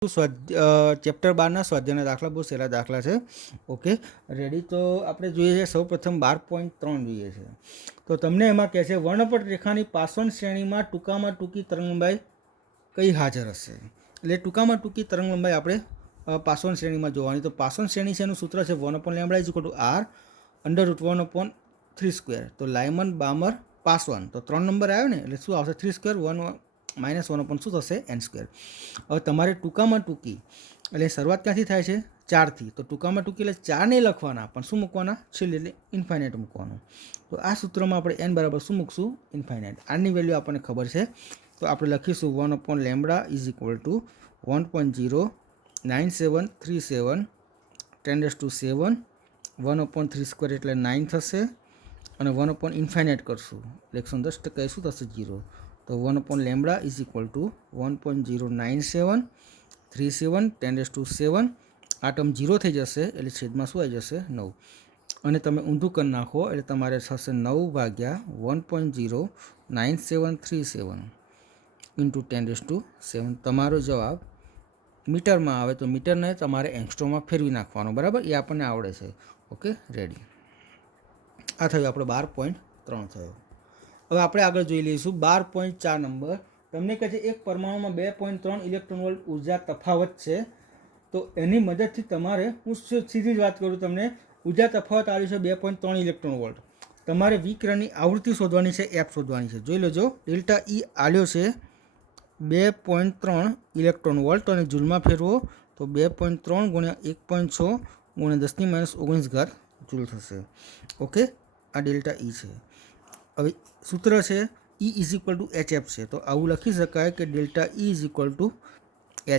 Chapter 12ના સ્વાધ્યાયના દાખલા બહુ સહેલા દાખલા છે. Okay ready. તો આપણે જોઈએ છે સૌ પ્રથમ 12.3 જોઈએ છે. તો તમને એમાં કહે છે વર્ણપટ રેખાની પાર્શ્વ શ્રેણીમાં ટૂંકામાં ટૂંકી તરંગલંબાઈ કઈ હાજર હશે. એટલે ટૂંકામાં ટૂંકી તરંગલંબાઈ આપણે પાર્શ્વ શ્રેણીમાં જોવાની. તો પાર્શ્વ શ્રેણી છે એનું સૂત્ર છે 1/λ = r√1/3². તો લાયમન બામર પાસવાન. તો 3 નંબર આવ્યો ને એટલે શું આવશે 3² -1 શું થશે n². હવે તમારે ટૂંકામાં ટૂંકી એટલે શરૂઆત ક્યાંથી થાય છે 4થી. તો ટૂંકામાં ટૂંકી એટલે 4 નહીં લખવાના પણ શું મૂકવાના છેલ્લે એટલે ઇન્ફાઇનાઇટ મૂકવાનું. તો આ સૂત્રમાં આપણે n બરાબર શું મૂકશું ઇન્ફાઇનાઇટ. આની વેલ્યુ આપણને ખબર છે તો આપણે લખીશું 1/λ = 1.09737 10⁻⁷ 1/3² એટલે 9 થશે. અને 1/∞ કરશું એટલે 110% શું થશે 0. તો 1/λ = 1.09737 10⁻⁷. આ ટર્મ 0 થઈ જશે એટલે છેદમાં શું આવી જશે 9. અને તમે ઊંધું કરી નાખો એટલે તમારે થશે 9/1.09737 × 10⁻⁷. તમારો જવાબ મીટરમાં આવે તો મીટરને તમારે એંગસ્ટ્રોમમાં ફેરવી નાખવાનો. બરાબર, એ આપણને આવડે છે. Okay ready. આ થયું આપણે 12.3 થયો. હવે આપણે આગળ જોઈ લઈશું 12.4 નંબર. તમને કહે છે એક પરમાણુમાં 2.3 ઇલેક્ટ્રોન વોલ્ટ ઉર્જા તફાવત છે. તો એની મદદથી તમારે હું સીધી જ વાત કરું તમને ઉર્જા તફાવત આવ્યું છે 2.3 ઇલેક્ટ્રોન વોલ્ટ. તમારે વિકિરણની આવૃત્તિ શોધવાની છે, એફ શોધવાની છે. જોઈ લેજો ડેલ્ટા ઈ આલ્યો છે 2.3 ઇલેક્ટ્રોન વોલ્ટ અને જૂલમાં ફેરવો તો 2.3 × 1.6 × 10⁻⁹ જૂલ થશે. ઓકે, આ ડેલ્ટા ઈ છે. હવે સૂત્ર છે E = HF છે. તો આવું લખી શકાય કે ડેલ્ટા E =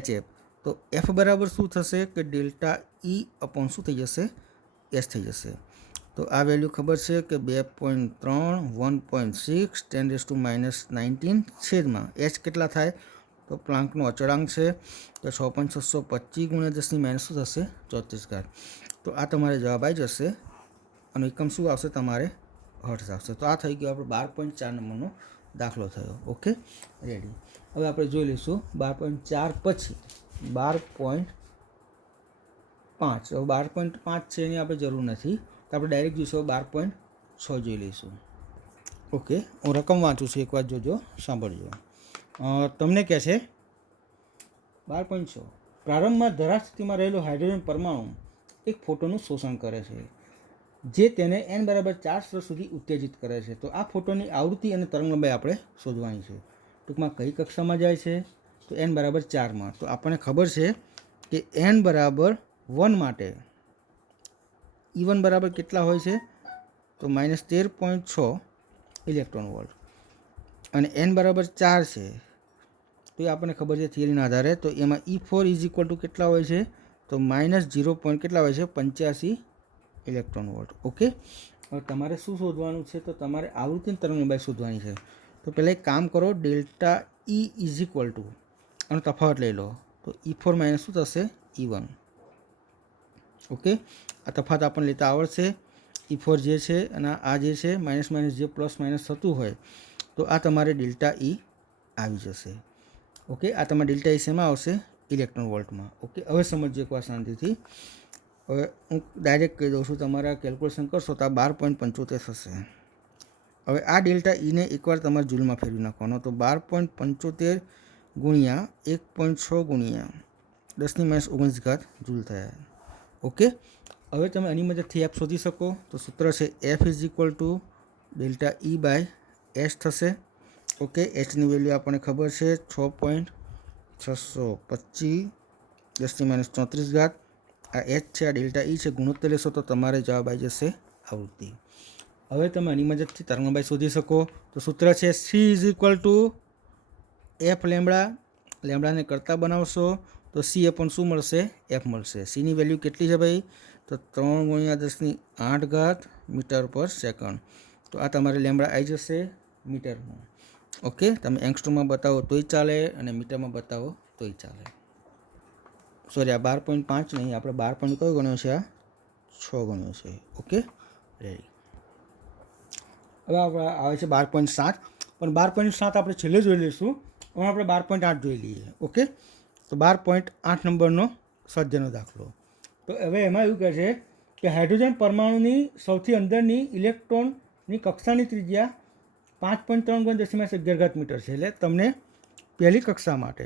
HF. તો F બરાબર શું થશે કે ડેલ્ટા E અપોન શું થઈ જશે S થઈ જશે. તો આ વેલ્યુ ખબર છે કે 2.3 1.6 10⁻⁹ છેદમાં H કેટલા થાય તો પ્લાન્કનો અચળાંક છે તો 6.625 × 10⁻⁷ શું થશે 34. તો આ તમારે જવાબ આવી જશે અને એકમ શું આવશે તમારે હર્ટ્ઝ આવશે. તો આ થઈ ગયો આપણે 12.4 નંબરનો દાખલો થયો. Okay ready. હવે આપણે જોઈ લઈશું 12.4 પછી 12.5. હવે 12.5 છે એની આપણે જરૂર નથી તો આપણે ડાયરેક્ટ જોઈશું 12.6 જોઈ લઈશું. ઓકે, હું રકમ વાંચું છું, એક વાર જોજો, સાંભળજો. તમને કહે છે 12.6 પ્રારંભમાં ધરા સ્થિતિમાં રહેલો હાઇડ્રોજન પરમાણુ એક ફોટોનું શોષણ કરે છે જે તેને n = 4 સ્તર સુધી ઉત્તેજિત કરે છે. તો આ ફોટોની આવૃત્તિ અને તરંગલંબાઈ આપણે શોધવાની છે. ટૂંકમાં કઈ કક્ષામાં જાય છે તો n = 4માં. તો આપણને ખબર છે કે n = 1 માટે E1 બરાબર કેટલા હોય છે તો -13.6 ઇલેક્ટ્રોન વોલ્ટ અને n = 4 છે તો એ આપણને ખબર છે થિયરીના આધારે. તો એમાં E4 = કેટલા હોય છે તો -0. કેટલા હોય છે 85 ઇલેક્ટ્રોન વોલ્ટ. ઓકે, હવે તમારે શું શોધવાનું છે તો તમારે આવૃત્તિ તરંગલંબાઈ શોધવાની છે. તો પહેલાં એક કામ કરો ડેલ્ટા E = અને તફાવત લઈ લો તો E4 - શું થશે E1. ઓકે, આ તફાવત આપણને લેતા આવડશે. E4 જે છે અને આ જે છે માઇનસ માઇનસ જે પ્લસ માઇનસ થતું હોય તો આ તમારે ડેલ્ટા E આવી જશે. ઓકે, આ તમારે ડેલ્ટા E શેમાં આવશે ઇલેક્ટ્રોન વોલ્ટમાં. ઓકે, હવે સમજો એકવાર શાંતિથી. હવે હું ડાયરેક્ટ કહી દઉં છું, તમારા કેલ્ક્યુલેશન કરશો તો આ 12.75 થશે. હવે આ ડેલ્ટા ઈને એકવાર તમારે જૂલમાં ફેરવી નાખવાનો તો 12.75 × 1.6 × 10⁻⁹ જૂલ થયા. ઓકે, હવે તમે આની મદદથી એફ શોધી શકો. તો સૂત્ર છે F = ડેલ્ટા E/S થશે. ઓકે, Hની વેલ્યુ આપણને ખબર છે 6.625 10⁻�34. આ H છે, આ ડેલ્ટા E છે. ગુણોત્તર લેશો તો તમારે જવાબ આવી જશે આવૃત્તિ. હવે તમે આની મદદથી તરંગલંબાઈ શોધી શકો. તો સૂત્ર છે C = F લેમ્બડાને કરતા બનાવશો તો C અપોન શું મળશે F મળશે. Cની વેલ્યુ કેટલી છે ભાઈ તો 3 × 10⁸ મીટર/સેકન્ડ. તો આ તમારે લેમ્બડા આવી જશે મીટરમાં. ઓકે, તમે એંગસ્ટ્રોમમાં બતાવો તોય ચાલે અને મીટરમાં બતાવો તોય ચાલે. સોરી, આ 12.5 નહીં, આપણે 12 કયો ગણ્યો છે આ 6 ગણ્યો છે. Okay ready. હવે આવે છે 12.7 પણ 12.7 આપણે છેલ્લે જોઈ લઈશું. હવે આપણે 12.8 જોઈ લઈએ. ઓકે, તો 12.8 નંબરનો સ્વાધ્યાયનો દાખલો. તો હવે એમાં એવું કહે છે કે હાઇડ્રોજન પરમાણુની સૌથી અંદરની ઇલેક્ટ્રોનની કક્ષાની ત્રિજ્યા 5.3 × 10⁻11 મીટર છે. એટલે તમને પહેલી કક્ષા માટે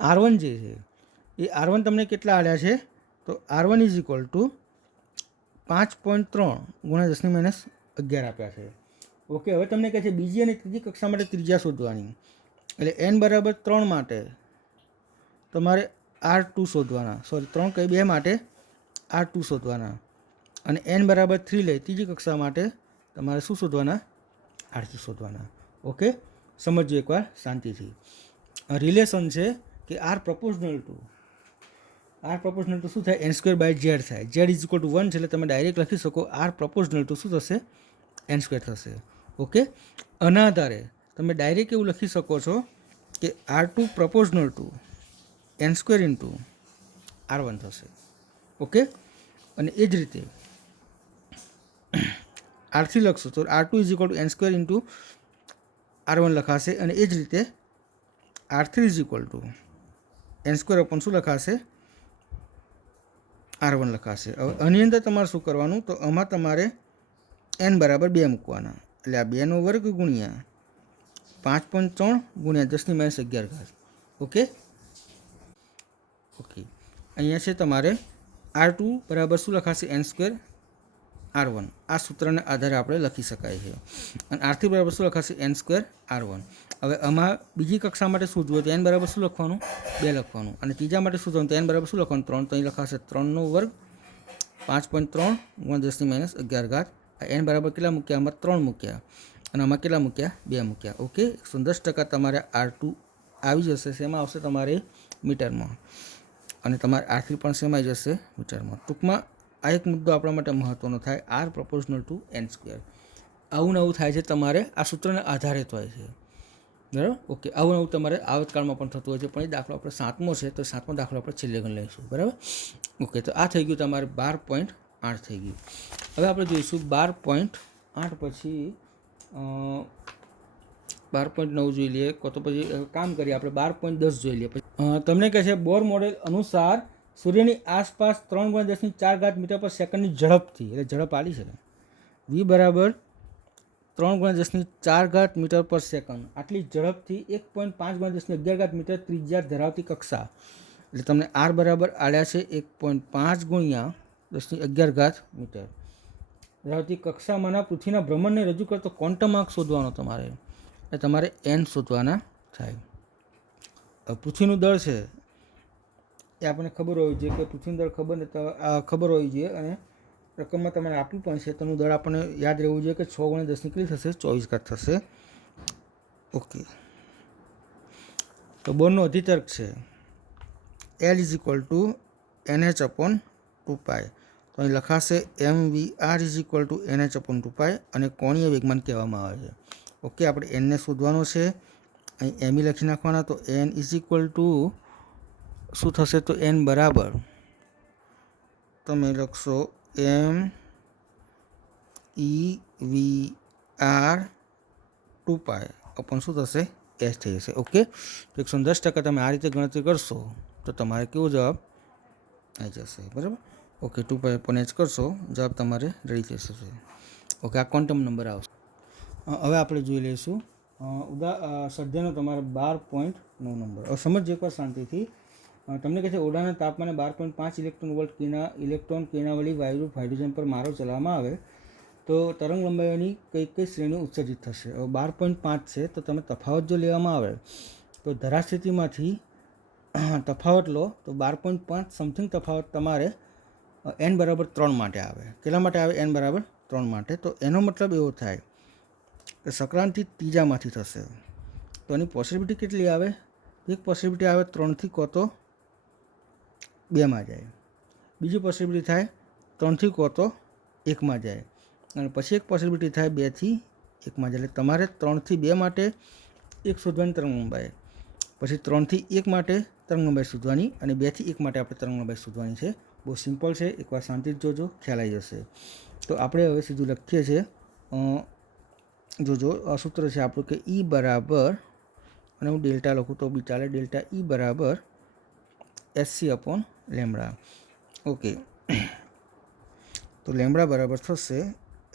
R1 જે છે એ R1 તમને કેટલા આવ્યા છે? તો R1 = 5.3 × 10⁻11 આપ્યા છે. ઓકે, હવે તમને કહે છે બીજી અને ત્રીજી કક્ષા માટે ત્રિજ્યા શોધવાની. એટલે n = 3 માટે તમારે R2 શોધવાના, સોરી 3 માટે R2 શોધવાના, અને n = 3 લઈ ત્રીજી કક્ષા માટે તમારે શું શોધવાના? R3 શોધવાના. ઓકે, સમજો એકવાર શાંતિથી. રિલેશન છે કે R પ્રોપોર્શનલ ટુ શું થાય? n² / z થાય. z = 1 છે એટલે તમે ડાયરેક્ટ લખી શકો R પ્રોપોર્શનલ ટુ શું થશે? n² થશે. ઓકે, આના આધારે તમે ડાયરેક્ટ એવું લખી શકો છો કે R2 proportional two n² × R1 થશે. ઓકે, અને એ જ રીતે R3 લખશો તો R2 = n² × R1 લખાશે, અને એ જ રીતે R3 = n² upon શું લખાશે? R1 લખાશે. હવે આની અંદર તમારે શું કરવાનું? તો આમાં તમારે n = 2 મૂકવાના. એટલે આ 2² ગુણ્યા 5.3 × 10⁻11. ઓકે, અહીંયા છે તમારે R2 = શું લખાશે? n² R1. આ સૂત્રને આધારે આપણે લખી શકાય છે. અને R3 = શું લખાશે? n² R1. હવે આમાં બીજી કક્ષા માટે શું જોઈએ? તો n = શું લખવાનું? 2 લખવાનું. અને ત્રીજા માટે શું થવાનું? તો n = શું લખવાનું? 3. તો અહીં લખાશે 3² 5.3 × 10⁻11. n બરાબર કેટલા મૂક્યા? આમાં 3 મૂક્યા, અને આમાં કેટલા મૂક્યા? 2 મૂક્યા. ઓકે, 110% તમારે R2 આવી જશે. શેમાં આવશે? તમારે મીટરમાં. અને તમારે R3 પણ શેમાં આવી જશે? મીટરમાં. ટૂંકમાં આ એક મુદ્દો આપણા માટે મહત્ત્વનો થાય, R પ્રોપોર્શનલ ટુ n². આવું નવું થાય છે તમારે આ સૂત્રને આધારે થાય છે. બરાબર? ઓકે, આવું નવું તમારે આવતકાળમાં પણ થતું હોય છે, પણ એ દાખલો આપણે 7મો છે તો 7મો દાખલો આપણે છેલ્લે ગણ લઈશું. બરાબર? ઓકે, તો આ થઈ ગયું તમારે 12.8 થઈ ગયું. હવે આપણે જોઈશું 12.8 પછી 12.9 જોઈ લઈએ, તો પછી કામ કરીએ આપણે 12.10 જોઈ લઈએ. તમને કહે છે બોર મોડેલ અનુસાર સૂર્યની આસપાસ 3 × 10⁻4 મીટર/સેકન્ડની ઝડપથી, એટલે ઝડપ આલી છે v = 3 × 10⁻4 મીટર/સેકન્ડ, આટલી ઝડપથી 1.5 × 10⁻11 મીટર ત્રિજ્યા ધરાવતી કક્ષા, એટલે તમને R બરાબર આલ્યા છે 1.5 × 10⁻11 મીટર ધરાવતી કક્ષામાંના પૃથ્વીના ભ્રમણને રજૂ કરતો ક્વોન્ટમ આંક શોધવાનો તમારે. એટલે તમારે n શોધવાના થાય. પૃથ્વીનું દળ છે એ આપણને ખબર હોવી જોઈએ કે પૃથ્વીનું દળ ખબર હોવી જોઈએ, અને રકમમાં તમારે આપ્યું પણ છે. તેનું દળ આપણને યાદ રહેવું જોઈએ કે 6 × 10 કેટલી થશે? 24 થશે. ઓકે, તો બોરનો અધિતર્ક છે L = NH/2π. તો અહીં લખાશે mvr = NH/2π, અને કોણીય વેગમાન કહેવામાં આવે છે. ઓકે, આપણે n ને શોધવાનો છે. અહીં me લખી નાખવાના. તો n = શું થશે? તો n બરાબર તમે લખશો MEVR2π upon શું થશે? S થઈ જશે. ઓકે, તો 110% તમે આ રીતે ગણતરી કરશો તો તમારે કેવો જવાબ આવી જશે? બરાબર? ઓકે, 2π upon H કરશો, જવાબ તમારે રેડી થઈ જશે. ઓકે, આ ક્વોન્ટમ નંબર આવશે. હવે આપણે જોઈ લઈશું સ્વાધ્યાયનો તમારે 12.9 નંબર. હવે સમજો એકવાર શાંતિથી. તમને કહે છે ઓરડાના તાપમાને 12.5 ઇલેક્ટ્રોન કિરણાવલી વાયુરૂપ હાઇડ્રોજન પર મારો ચલાવવામાં આવે તો તરંગ લંબાઈઓની કઈ શ્રેણીઓ ઉત્સર્જિત થશે? હવે 12.5 છે તો તમે તફાવત જો લેવામાં આવે તો ધરાસ્થિતિમાંથી તફાવત લો તો 12.5 સમથિંગ તફાવત તમારે n = 3 માટે આવે. કેટલા માટે આવે? n = 3 માટે. તો એનો મતલબ એવો થાય કે સંક્રાંતિ ત્રીજામાંથી થશે. તો એની પોસિબિલિટી કેટલી આવે? એક પોસિબિલિટી આવે 3 કો તો 2માં જાય, બીજી પોસિબિલિટી થાય 3 કો તો 1માં જાય, અને પછી એક પોસિબિલિટી થાય 2 1માં જાય. એટલે તમારે 3 2 માટે 1 શોધવાની તરંગ લંબાઈ, પછી 3 1 માટે તરંગ લંબાઈ શોધવાની, અને 2 1 માટે આપણે તરંગ લંબાઈ શોધવાની છે. બહુ સિમ્પલ છે, એકવાર શાંતિથી જોજો, ખ્યાલ આવી જશે. તો આપણે હવે સીધું લખીએ છીએ. જોજો સૂત્ર છે આપણું કે E = અને હું ડેલ્ટા લખું તો બી ચાલે. ડેલ્ટા ઈ બરાબર એસસી અપોન લેમડા. ઓકે, તો લેમડા બરાબર થશે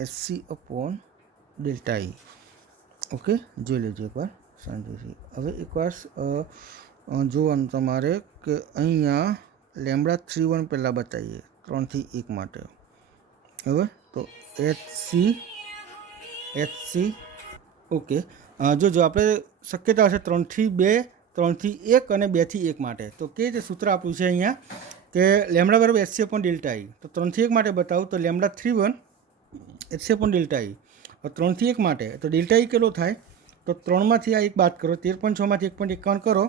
SC upon delta E. Okay, જોઈ લેજો એકવાર શાંતિથી. હવે એકવાર જોવાનું તમારે કે અહીંયા લેમડા 3 1 પહેલાં બતાવીએ 3 થી 1 માટે. હવે તો એચસી ઓકે, જો આપણે શક્યતા હશે 3 થી 2, 3 થી 1 અને 2 થી 1 માટે. તો કે જે સૂત્ર આપ્યું છે અહીંયા કે લેમડા બરાબર એચસી અપોન ડેલ્ટા ઈ. તો 3 થી 1 માટે બતાવું તો lambda 3 1 HC upon delta E. 3 થી 1 માટે તો ડેલ્ટા ઈ કેટલો થાય? તો 3માંથી આ 1 બાદ કરો, 13.6માંથી 1.51 કરો,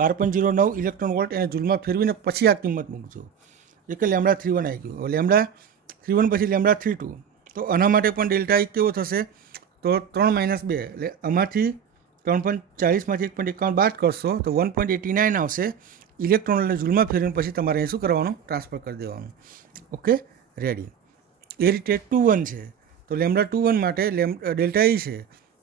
12.09 ઇલેક્ટ્રોન વોલ્ટ એને જૂલમાં ફેરવીને પછી આ કિંમત મૂકજો. એ કે લેમડા 3 1 આવી ગયું. હવે લેમડા 3 1 પછી લેમડા 3 2. તો આના માટે પણ ડેલ્ટા ઈ કેવો થશે? તો 3 - 2 એટલે આમાંથી 3.40માંથી 1.51 બાદ કરશો તો 1.89 આવશે. ઇલેક્ટ્રોનને જૂલમાં ફેરવીને પછી તમારે અહીં શું કરવાનું? ટ્રાન્સફર કરી દેવાનું. Okay, ready. એ રીતે 2 1 છે તો લેમડા 2 1 માટે ડેલ્ટા ઈ છે.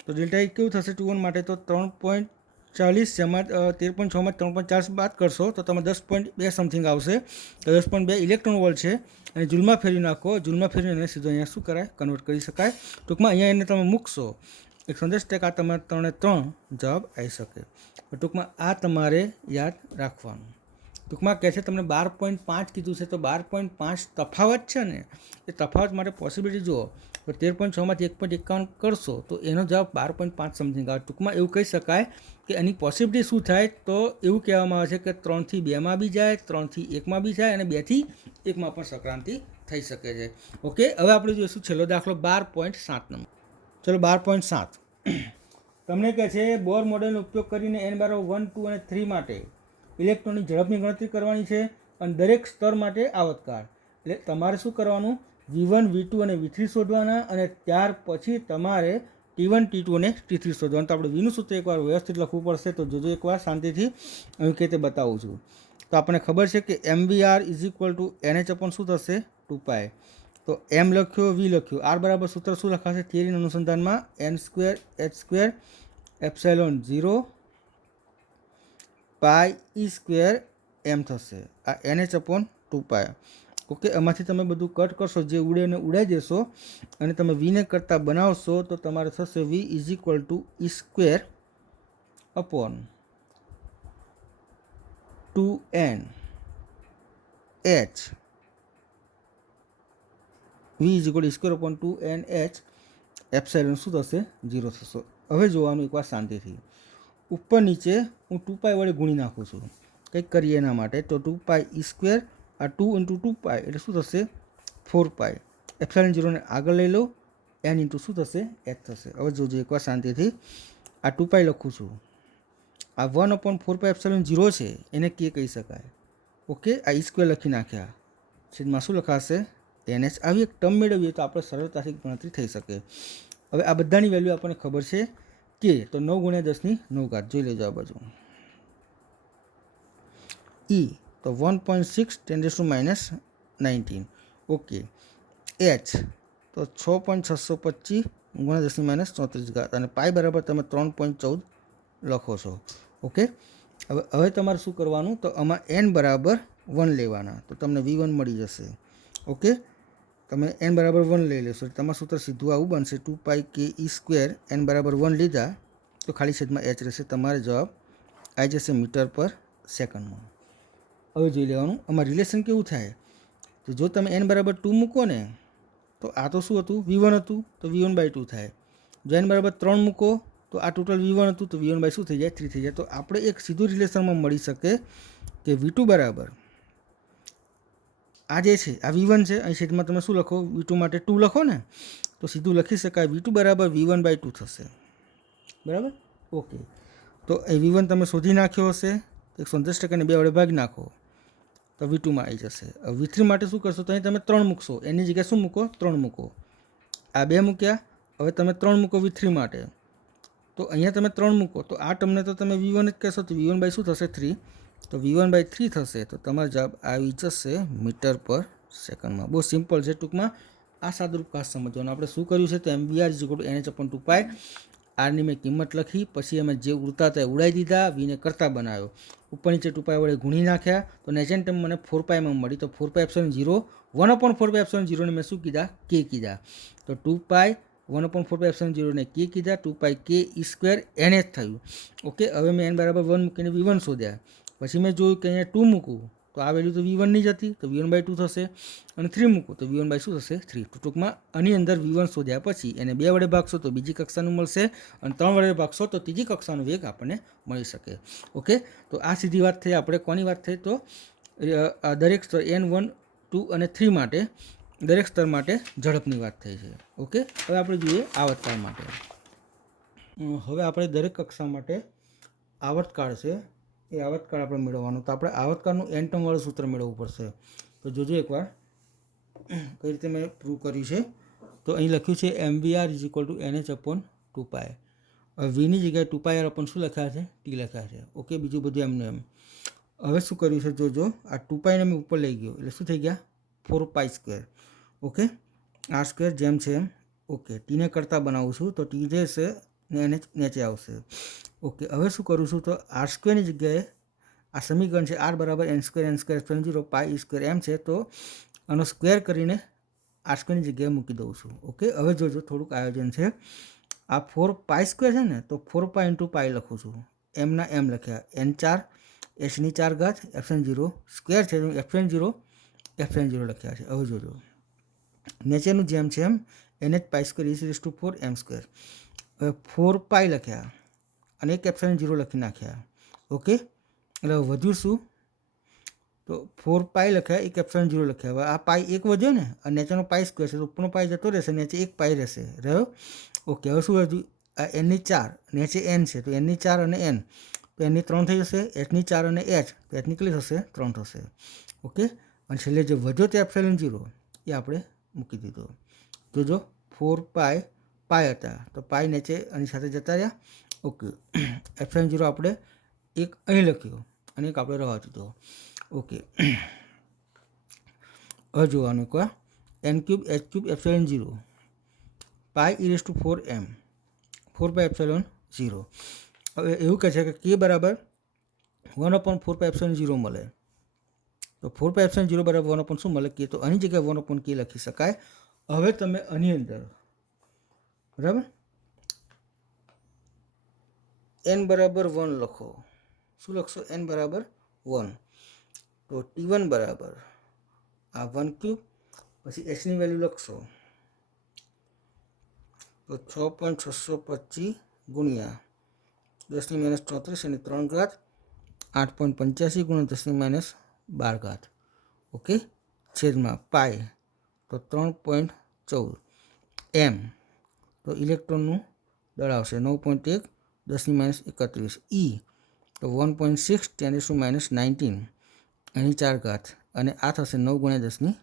તો ડેલ્ટા ઈ કેવું થશે 2 1 માટે? તો 3.40 જેમાં 13.6માં 3.40 બાદ કરશો તો તમે 10.2 સમથિંગ આવશે. તો 10.2 ઇલેક્ટ્રોન વોલ્ટ છે અને જૂલમાં ફેરવી નાખો. જૂલમાં ફેરવીને સીધો અહીંયા શું કરાય? કન્વર્ટ કરી શકાય. ટૂંકમાં અહીંયા એને તમે મૂકશો 110% તમારે 3 જવાબ આવી શકે. ટૂંકમાં આ તમારે યાદ રાખવાનું. ટૂંકમાં કહે છે તમને 12.5 કીધું છે તો 12.5 તફાવત છે ને, એ તફાવત માટે પોસિબિલિટી જુઓ તો 13.6માંથી 1.51 કરશો તો એનો જવાબ 12.5 સમથિંગ આવે. ટૂંકમાં એવું કહી શકાય કે એની પોસિબિલિટી શું થાય? તો એવું કહેવામાં આવે છે કે 3 થી 2માં બી જાય, 3 થી 1માં બી જાય અને 2 થી 1માં પણ સંક્રાંતિ થઈ શકે છે. ઓકે, હવે આપણે જોઈશું છેલ્લો દાખલો 12.7 નંબર. ચલો 12.7 તમને કહે છે બોર મોડેલનો ઉપયોગ કરીને n બરાબર 1 2 અને 3 માટે ઇલેક્ટ્રોનની ઝડપની ગણતરી કરવાની છે અને દરેક સ્તર માટે આવતકાળ. એટલે તમારે શું કરવાનું? V1 V2 અને V3 શોધવાના અને ત્યાર પછી તમારે T1 T2 અને T3 શોધવાનું. તો આપણે વીનું સૂત્ર એકવાર વ્યવસ્થિત લખવું પડશે. તો જોજો એકવાર શાંતિથી હું કે તે બતાવું છું. તો આપણને ખબર છે કે MVR = NH અપોન શું થશે? 2π. તો M લખ્યો, V લખ્યો, R બરાબર સૂત્ર શું લખાશે થિયરીના અનુસંધાનમાં? n²h² ε0 πe² m થશે. આ NH અપોન 2π. ઓકે, આમાંથી તમે બધું કટ કરશો, જે ઉડે ને ઉડાઈ દેશો અને તમે વીને કરતાં બનાવશો તો તમારે થશે V = e² upon 2n h. V = e² upon 2n h epsilon શું થશે? 0 થશે. હવે જોવાનું એકવાર શાંતિથી. ઉપર નીચે હું 2π વડે ગુણી નાખું છું, કંઈક કરીએ એના માટે. તો 2π e², આ 2 × 2π એટલે શું થશે? 4π. એપ્સાઇલોન 0ને આગળ લઈ લો, n × શું થશે? h થશે. હવે જોજો એકવાર શાંતિથી. આ 2π લખું છું, આ 1/4π એપ્સાઇલોન 0 છે એને કે કહી શકાય. ઓકે, આ e² લખી નાખ્યા, છેદમાં શું લખાશે? NH. આવી એક ટર્મ મેળવીએ તો આપણે સરળતાથી ગણતરી થઈ શકે. હવે આ બધાની વેલ્યુ આપણને ખબર છે કે તો 9 × 10⁹ જોઈ લેજો આ બાજુ. E તો 1.6 × 10⁻19. ઓકે, H તો 6.625 × 10⁻34 અને પાઈ બરાબર તમે 3.14 લખો છો. ઓકે, હવે તમારે શું કરવાનું? તો આમાં n બરાબર 1 લેવાના તો તમને V1 મળી જશે. ઓકે, તમે n બરાબર 1 લઈ લેશો તમારું સૂત્ર સીધું આવું બનશે 2π ke² n બરાબર 1 લીધા તો ખાલી છેદમાં h રહેશે. તમારે જવાબ આવી જશે મીટર પર સેકન્ડમાં. હવે જોઈ લેવાનું આમાં રિલેશન કેવું થાય. તો જો તમે n બરાબર 2 મૂકો ને તો આ તો શું હતું? V1 હતું તો V1/2 થાય. જો n બરાબર 3 મૂકો તો આ ટોટલ V1 હતું તો V1/2 શું થઈ જાય? 3 થઈ જાય. તો આપણે એક સીધું રિલેશનમાં મળી શકે કે V2 બરાબર આ જે છે આ V1 છે, અહીં છેદમાં તમે શું લખો? V2 માટે 2 લખો ને તો સીધું લખી શકાય V2 બરાબર V1/2 થશે. બરાબર? ઓકે, તો એ V1 તમે શોધી નાખ્યો હશે, 110% ને 2 વડે ભાગી નાખો તો V2માં આવી જશે. હવે V3 માટે શું કરશો? તો અહીં તમે 3 મૂકશો, એની જગ્યાએ શું મૂકો? 3 મૂકો. આ 2 મૂક્યા, હવે તમે 3 મૂકો V3 માટે તો અહીંયા તમે 3 મૂકો તો આ તમને તો તમે V1 જ કહેશો તો V1/3 શું થશે? 3. તો V1/3 થશે. તો તમારો જવાબ આવી જશે મીટર પર સેકન્ડમાં. બહુ સિમ્પલ છે. ટૂંકમાં આ સાદુરૂપ ખાસ સમજવાનું. આપણે શું કર્યું છે? તો MVR = NH/2π. આરની મેં કિંમત લખી, પછી અમે જે ઉડતા હતા એ ઉડાવી દીધા, વીને કરતા બનાવ્યો, ઉપર નીચે 2 પાઈ વડે ગુણી નાખ્યા, તો નેચેની ટર્મ મને 4 પાઈમાં મળી. તો 4 પાઈ એપ્સિલોન 0 1/4 પાઈ એપ્સિલોન 0 ને મેં શું કીધા? કે કીધા. તો 2 પાઈ 1/4 પાઈ એપ્સિલોન 0 ને કે કીધા, 2 પાઈ કે ઈ સ્ક્વેર એન જ થયું. ઓકે, હવે મેં એન બરાબર 1 મૂકીને V1 શોધ્યા. પછી મેં જોયું કે અહીંયા 2 મૂકું તો આ વેલ્યુ તો V1 ની જ હતી, તો V1/2 થશે, અને 3 મૂકું તો V1 શું થશે? 3. તો ટૂંકમાં આની અંદર V1 શોધ્યા પછી એને 2 વડે ભાગશો તો બીજી કક્ષાનું મળશે, અને 3 વડે ભાગશો તો ત્રીજી કક્ષાનો વેગ આપણને મળી શકે. ઓકે, તો આ સીધી વાત થઈ. આપણે કોની વાત થઈ? તો દરેક સ્તર N1, 2 અને 3 માટે દરેક સ્તર માટે ઝડપની વાત થઈ છે. ઓકે, હવે આપણે જોઈએ આવર્તકાળ માટે. હવે આપણે દરેક કક્ષા માટે આવર્તકાળ છે એ આવર્તકાળ આપણે મેળવવાનું. તો આપણે આવર્તકાળનું n ટર્મવાળું સૂત્ર મેળવવું પડશે. તો જોજો એકવાર કઈ રીતે મેં પ્રૂવ કર્યું છે. તો અહીં લખ્યું છે MVR =NH/2π. વીની જગ્યાએ 2πr अपन શું લખ્યા છે? ટી લખ્યા છે. ઓકે, બીજું બધું એમને એમ. હવે શું કર્યું છે? જોજો, આ 2πને મેં ઉપર લઈ ગયો એટલે શું થઈ ગયા? 4π². ઓકે, r² જેમ છે એમ. ઓકે, ટીને કરતાં બનાવું છું તો ટી જે છે ને એને નીચે આવશે. ઓકે, હવે શું કરું છું? તો r² ની જગ્યાએ આ સમીકરણ છે r = n² 0 π² એમ છે, તો આનો સ્ક્વેર કરીને r² ની જગ્યાએ મૂકી દઉં છું. ઓકે, હવે જોજો થોડુંક આયોજન છે. આ 4π² છે ને, તો 4π × π લખું છું. એમના એમ લખ્યા, n4 h4 0 સ્ક્વેર છે, f0 લખ્યા છે. હવે જોજો નીચેનું જેમ છે એમ NH π² = 4m². હવે 4π લખ્યા અને એક f0 લખી નાખ્યા. ઓકે, એટલે વધ્યું શું? તો 4π લખ્યા, એક f0 લખ્યા. હવે આ પાઈ એક વધ્યો ને, અને નીચેનો π² છે તો ઉપરનો પાઈ જતો રહેશે, નીચે એક પાઈ રહેશે, રહ્યો. ઓકે, હવે શું વધ્યું? આ n4 નીચે n છે તો n4 અને n, તો n3 થઈ જશે, h4 અને h, તો h કેટલી થશે? 3 થશે. ઓકે, અને છેલ્લે જે વધ્યો તે f0 એ આપણે મૂકી દીધો. જોજો 4π હતા તો પાઈ નીચે આની સાથે જતા રહ્યા. ઓકે, f0 આપણે એક અહીં લખ્યો અને એક આપણે રહેવા દીધો. ઓકે, હવે જોવાનું કહો n³ h³ f0 πe⁴m 4π0. હવે એવું કહે છે કે k બરાબર 1/4π0 મળે. તો 4π0 બરાબર 1/ શું મળે? k. તો આની જગ્યાએ 1/k લખી શકાય. હવે તમે આની અંદર બરાબર n બરાબર 1 લખો. શું લખશો? n બરાબર 1. તો T1 બરાબર આ 1³ પછી h ની વેલ્યુ લખશો તો 6.625 ગુણ્યા 10⁻³ અને 3 ઘાત 8.85 ગુણ્યા 10⁻12. ઓકે, છેદમાં પાઈ તો 3.14 m. તો ઇલેક્ટ્રોનનું દળ આવશે 9.1 10⁻31 e તો 1.6 10⁻19 અહીં 4 ઘાત, અને આ થશે 9 × 10⁹.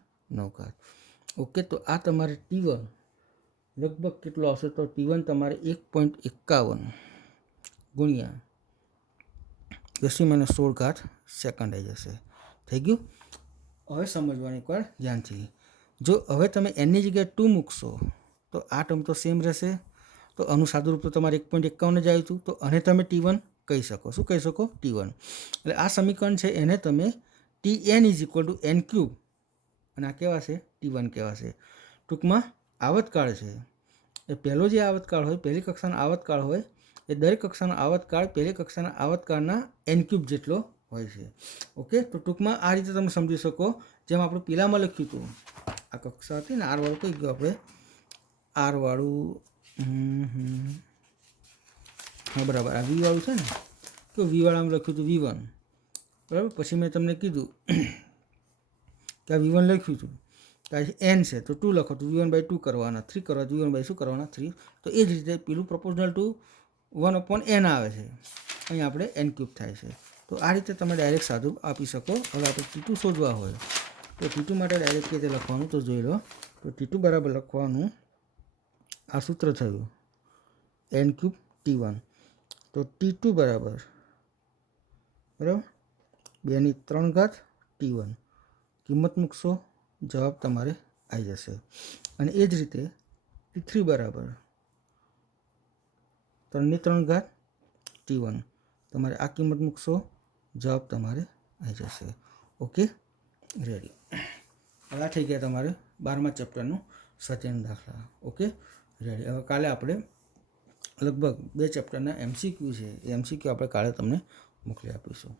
ઓકે, તો આ તમારે T1 લગભગ કેટલો આવશે? તો T1 તમારે 1.51 ગુણ્યા 10⁻16 સેકન્ડ આવી જશે. થઈ ગયું? હવે સમજવાની એકવાર ધ્યાનથી. જો હવે તમે એનની જગ્યાએ 2 મૂકશો તો આ ટર્મ તો સેમ રહેશે. તો આનું સાદું રૂપ તો તમારે 1.51 જ આવ્યું હતું. તો આને તમે T1 કહી શકો. શું કહી શકો? T1. એટલે આ સમીકરણ છે એને તમે Tn = n³ અને આ કહેવાશે T1 કહેવાશે. ટૂંકમાં આવર્તકાળ છે એ પહેલો જે આવર્તકાળ હોય, પહેલી કક્ષાનો આવર્તકાળ હોય, એ દરેક કક્ષાનો આવર્તકાળ પહેલી કક્ષાના આવર્તકાળના n³ જેટલો હોય છે. ઓકે, તો ટૂંકમાં આ રીતે તમે સમજી શકો. જેમ આપણે પેલામાં લખ્યું હતું, આ કક્ષા હતી ને R વાળું કઈ ગયું આપણે? R વાળું હા બરાબર, આ V વાળું છે ને, તો V વાળામાં લખ્યું હતું V1 બરાબર. પછી મેં તમને કીધું કે આ V1 લખ્યું હતું તો n છે તો 2 લખો તો V1/2 કરવાના, 3 કરવા V1/ શું કરવાના? 3. તો એ જ રીતે પેલું પ્રોપોર્શનલ ટુ 1/n આવે છે, અહીં આપણે n³ થાય છે. તો આ રીતે તમે ડાયરેક્ટ સાદું આપી શકો. હવે આપણે T2 શોધવા હોય તો T2 માટે ડાયરેક્ટ રીતે લખવાનું તો જોઈ લો. તો T2 બરાબર લખવાનું, આ સૂત્ર થયું n³ T1. તો T2 બરાબર 2⁻³ T1. કિંમત મૂકશો, જવાબ તમારે આવી જશે. અને એ જ રીતે T3 બરાબર 3 ની 3 ઘાત T1 તમારે આ કિંમત મૂકશો, જવાબ તમારે આવી જશે. Okay, ready. હવે આ થઈ ગયા તમારે 12મા ચેપ્ટરનું સચિન દાખલા. Okay, ready. હવે કાલે આપણે લગભગ 2 ચેપ્ટરના MCQ છે, એ MCQ આપણે કાલે તમને મોકલી આપીશું.